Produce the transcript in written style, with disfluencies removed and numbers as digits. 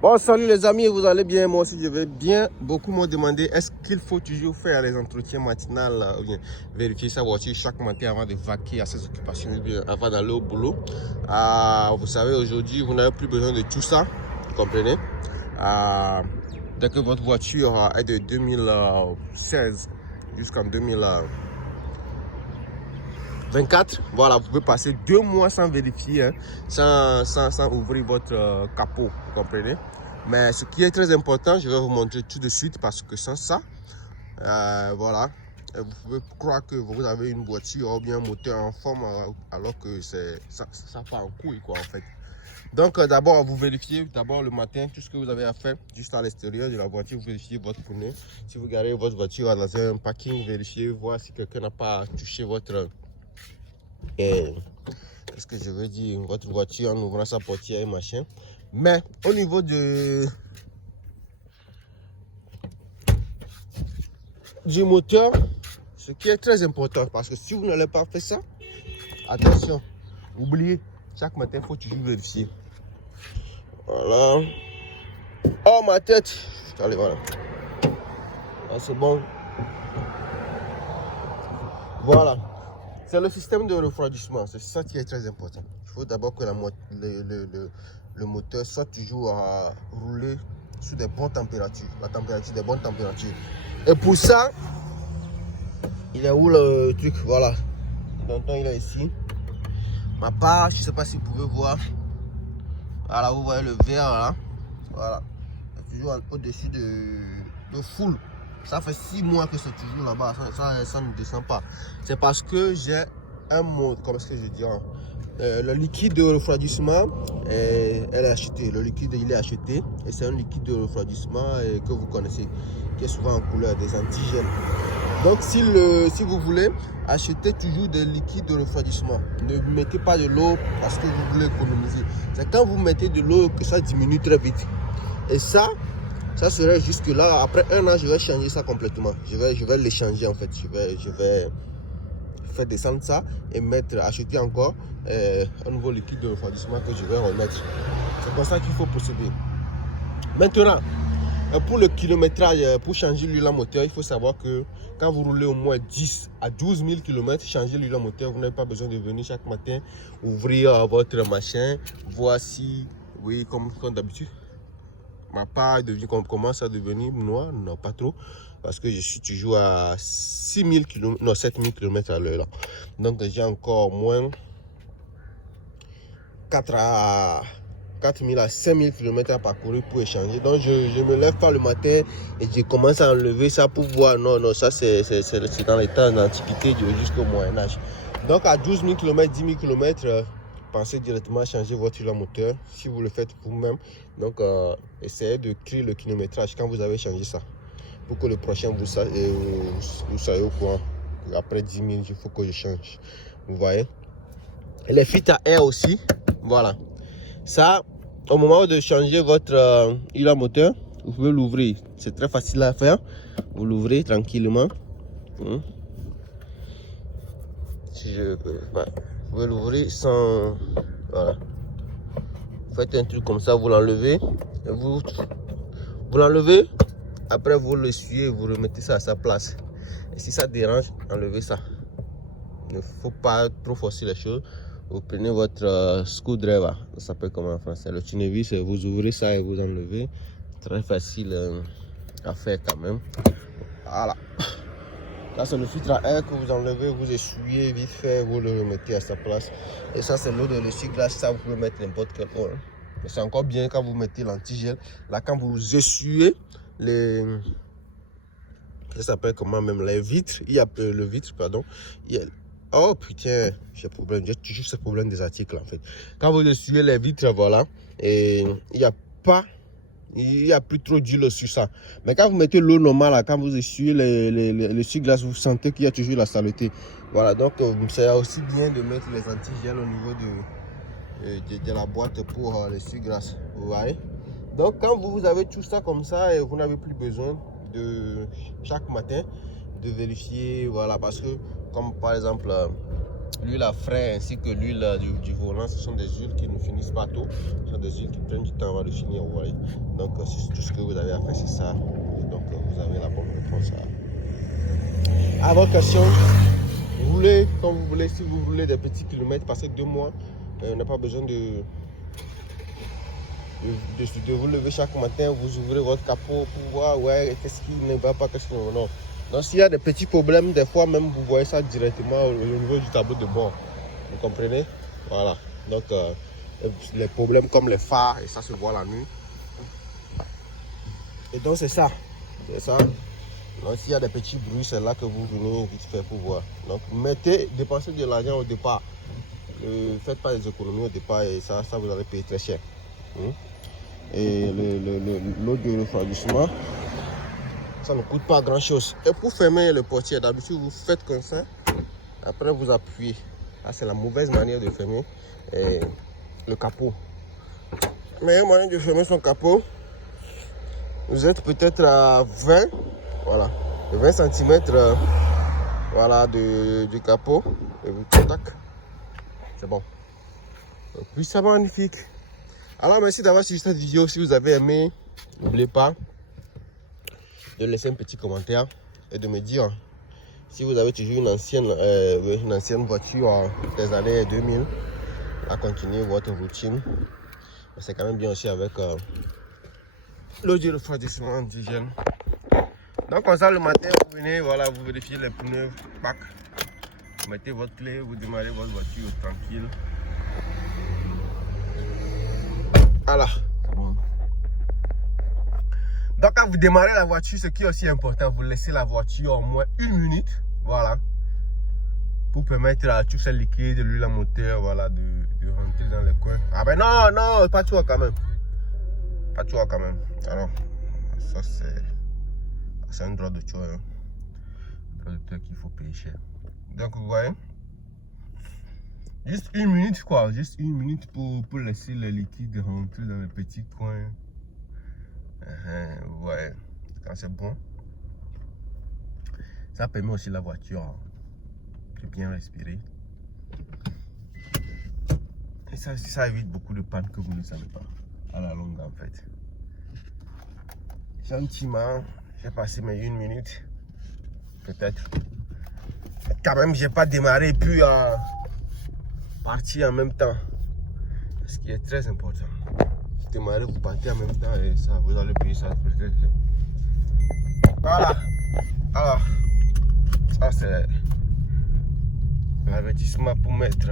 Bon, salut les amis, vous allez bien? Moi aussi je vais bien. Beaucoup m'ont demandé est-ce qu'il faut toujours faire les entretiens matinales ou bien vérifier sa voiture chaque matin avant de vaquer à ses occupations ou bien avant d'aller au boulot. Vous savez, aujourd'hui vous n'avez plus besoin de tout ça, vous comprenez? Dès que votre voiture est de 2016 jusqu'en 2024, voilà, vous pouvez passer 2 mois sans vérifier, hein, sans ouvrir votre capot, vous comprenez? Mais ce qui est très important, je vais vous montrer tout de suite parce que sans ça, voilà, vous pouvez croire que vous avez une voiture ou bien un moteur en forme alors que ça part en couille quoi en fait. Donc d'abord vous vérifiez d'abord le matin tout ce que vous avez à faire juste à l'extérieur de la voiture, vous vérifiez votre pneu. Si vous garez votre voiture dans un parking, vérifiez voir si quelqu'un n'a pas touché votre qu'est-ce que je veux dire, votre voiture en ouvrant sa portière et machin. Mais au niveau du moteur, ce qui est très important, parce que si vous n'avez pas fait ça, attention, oubliez, chaque matin il faut toujours vérifier. Voilà. Oh ma tête. Allez, voilà. C'est bon. Voilà. C'est le système de refroidissement, c'est ça qui est très important. Il faut d'abord que le moteur soit toujours à rouler sous des bonnes températures, des bonnes températures. Et pour ça, il est où le truc? Voilà. Donc il est ici. Ma part, je ne sais pas si vous pouvez voir. Voilà, vous voyez le verre là. Voilà. C'est toujours au-dessus de full. Ça fait 6 mois que c'est toujours là-bas, ça ne descend pas. C'est parce que j'ai un mode, comment est-ce que je dis, le liquide de refroidissement, elle est acheté. Le liquide, il est acheté. Et c'est un liquide de refroidissement que vous connaissez, qui est souvent en couleur des antigènes. Donc si vous voulez, achetez toujours des liquides de refroidissement. Ne mettez pas de l'eau parce que vous voulez économiser. C'est quand vous mettez de l'eau que ça diminue très vite. Et ça serait jusque là. Après 1 an, je vais changer ça complètement. Je vais l'échanger en fait. Je vais faire descendre ça et acheter encore un nouveau liquide de refroidissement que je vais remettre. C'est comme ça qu'il faut procéder. Maintenant, pour le kilométrage, pour changer l'huile à moteur, il faut savoir que quand vous roulez au moins 10 à 12 000 km, changer l'huile à moteur, vous n'avez pas besoin de venir chaque matin ouvrir votre machin, voir si, oui, comme d'habitude. Ma part commence à devenir noire, non pas trop, parce que je suis toujours à 6 000 km, non 7 000 km à l'heure. Donc j'ai encore moins 4 000 à 5 000 km à parcourir pour échanger. Donc je ne me lève pas le matin et je commence à enlever ça pour voir. Non, ça c'est dans les temps d'antiquité jusqu'au Moyen-Âge. Donc à 12 000 km, 10 000 km, pensez directement à changer votre huile à moteur si vous le faites vous-même. Donc essayez de créer le kilométrage quand vous avez changé ça pour que le prochain vous soyez au courant. Après 10 000, il faut que je change. Vous voyez, et les filtres à air aussi. Voilà, ça au moment de changer votre huile à moteur, vous pouvez l'ouvrir. C'est très facile à faire. Vous l'ouvrez tranquillement. Si je peux, ouais. Vous pouvez l'ouvrir sans, voilà. Faites un truc comme ça, vous l'enlevez, vous l'enlevez, après vous l'essuyez, vous remettez ça à sa place. Et si ça dérange, enlevez ça. Il ne faut pas trop forcer les choses. Vous prenez votre screwdriver, ça s'appelle comment en français, le tournevis, vous ouvrez ça et vous enlevez. Très facile à faire quand même. Voilà. Là c'est le filtre à air que vous enlevez, vous essuyez vite fait, vous le remettez à sa place. Et ça c'est l'eau de l'essuie-glace, ça vous pouvez mettre n'importe quelle eau. Mais c'est encore bien quand vous mettez l'antigel. Là quand vous essuyez ça s'appelle comment même, les vitres, il y a le vitre, pardon. Oh putain, j'ai toujours ce problème des articles en fait. Quand vous essuyez les vitres, voilà, et il n'y a plus trop d'huile sur ça. Mais quand vous mettez l'eau normale, là, quand vous essuyez l'essuie-glace, vous sentez qu'il y a toujours la saleté. Voilà, donc c'est aussi bien de mettre les antigels au niveau de la boîte pour l'essuie-glace. Vous voyez? Donc quand vous avez tout ça comme ça, et vous n'avez plus besoin de chaque matin de vérifier, voilà, parce que comme par exemple l'huile à frais ainsi que l'huile du volant, ce sont des huiles qui ne finissent pas tôt. Ce sont des huiles qui prennent du temps avant de finir, vous voyez. Donc c'est tout ce que vous avez à faire, c'est ça. Et donc vous avez la bonne réponse à votre question. Roulez comme vous voulez, si vous roulez des petits kilomètres, passez 2 mois, on n'a pas besoin de vous lever chaque matin, vous ouvrez votre capot pour voir ouais, qu'est-ce qui ne va pas, qu'est-ce qui ne va pas. Donc s'il y a des petits problèmes, des fois même vous voyez ça directement au niveau du tableau de bord. Vous comprenez? Voilà. Donc les problèmes comme les phares, et ça se voit la nuit. Et donc c'est ça. C'est ça. Donc s'il y a des petits bruits, c'est là que vous venez vite fait pour voir. Donc dépensez de l'argent au départ. Ne faites pas des économies au départ et ça vous allez payer très cher. Et l'eau de refroidissement, ça ne coûte pas grand chose. Et pour fermer le portier, d'habitude vous faites comme ça. Après vous appuyez. Ah, c'est la mauvaise manière de fermer le capot. La meilleure manière de fermer son capot, vous êtes peut-être à 20, voilà, 20 cm voilà, du capot. Et vous tac, c'est bon. Donc, puis c'est magnifique. Alors merci d'avoir suivi cette vidéo. Si vous avez aimé, n'oubliez pas de laisser un petit commentaire et de me dire si vous avez toujours une ancienne voiture des années 2000 à continuer votre routine. C'est quand même bien aussi avec l'eau de refroidissement d'hygiène. Donc comme ça le matin vous venez, voilà, vous vérifiez les pneus, pack, vous mettez votre clé, vous démarrez votre voiture tranquille. Voilà. Donc quand vous démarrez la voiture, ce qui est aussi important, vous laissez la voiture au moins 1 minute, voilà, pour permettre à tout ce liquide, l'huile à moteur, voilà, de rentrer dans les coins. Ah ben non, pas toi quand même. Pas toi quand même. Alors, ça c'est un droit de toi, hein. Un droit de toi qu'il faut payer cher. Donc vous voyez, juste 1 minute quoi, juste 1 minute pour laisser le liquide rentrer dans les petits coins. Vous voyez, quand c'est bon, ça permet aussi la voiture de bien respirer. Et ça évite beaucoup de pannes que vous ne savez pas à la longue en fait. Gentiment, j'ai passé mes 1 minute, peut-être. Quand même, j'ai pas démarré puis partir en même temps. Ce qui est très important. Vous démarrez, vous partez en même temps et ça, vous allez payer ça peut-être. Voilà. Alors, ça c'est l'avertissement pour mettre